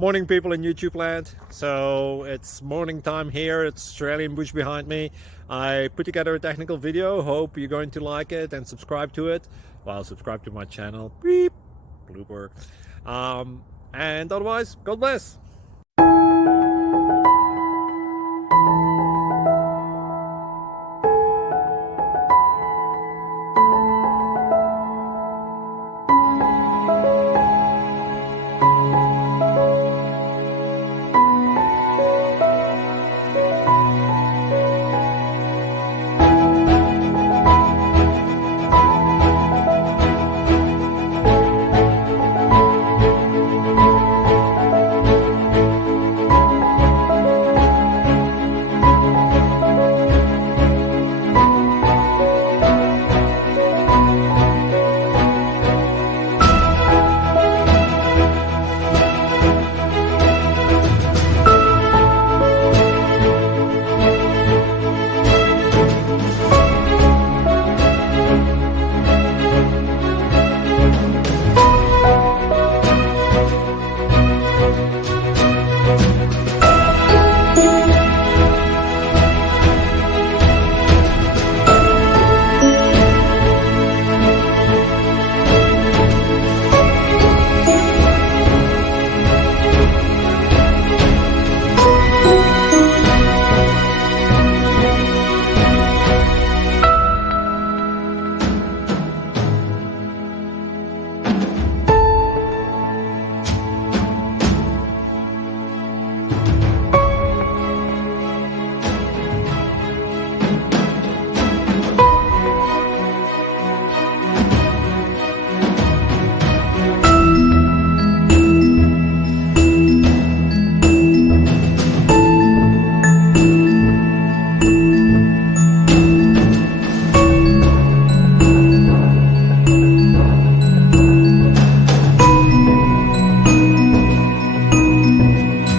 Morning, people in YouTube land. So it's morning time here. It's Australian bush behind me. I put together a technical video. Hope you're going to like it and subscribe to it. Well, subscribe to my channel. Beep. Blooper. And otherwise, God bless.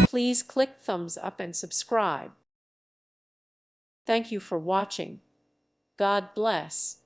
Please click thumbs up and subscribe. Thank you for watching. God bless.